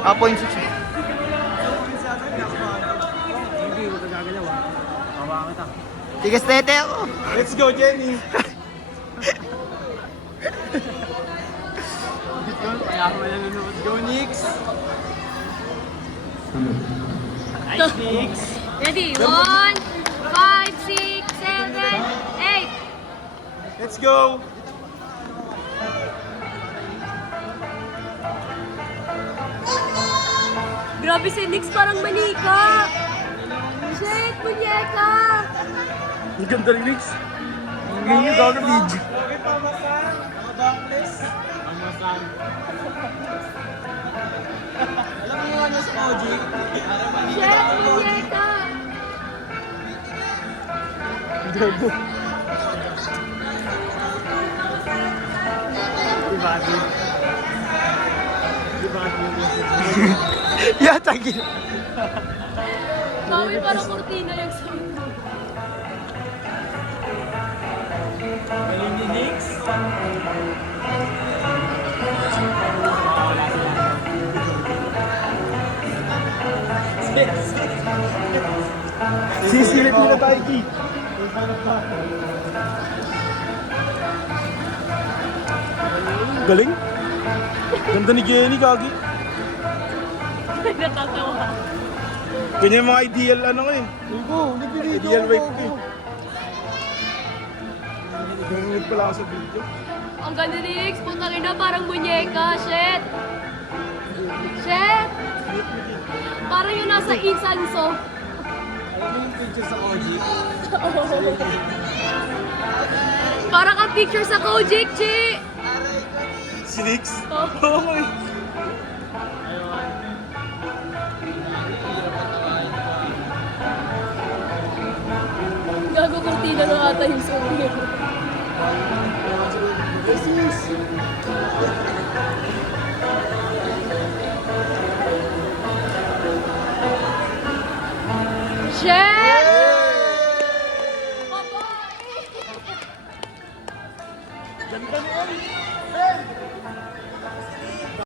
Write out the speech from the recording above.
Ah, 0.6. Hindi, huwag ka gagalaw ah. Hawakan kita. Tigas tete ako. Let's go, Jenny! Kaya ako nanonood. Go, Nix! Nice, Nix! Ready? 1, 5, 6, 7, 8. Let's go! Grabe si Nix, parang manika. Shit, munyeka. Ang ganda rin, Nix. Ang ganyan daw na video. Shit, munyeka. Ibagi. Ibagi. Yata gila. Bawi parang kurtina yung sabi ko. Galing ni Nix. Sisilip nila tayo, Ki. Galing. Ganda ni Jenny, Gagi. Natatawa. Ganyan yung mga ideal ano ko eh. Ideal weight ko eh. Ganyan pala ako sa video. Ang ganda ni Nix, putang ina, parang munyeka. Shit. Shit. Parang yung nasa Insanso. Alam mo yung picture sa OG? Parang ang picture sa Kojik, Chi. Si Nix? Oh. Oo nga eh. Gago kurtina na ata yung suwi. Shit! Ganda ni Oy.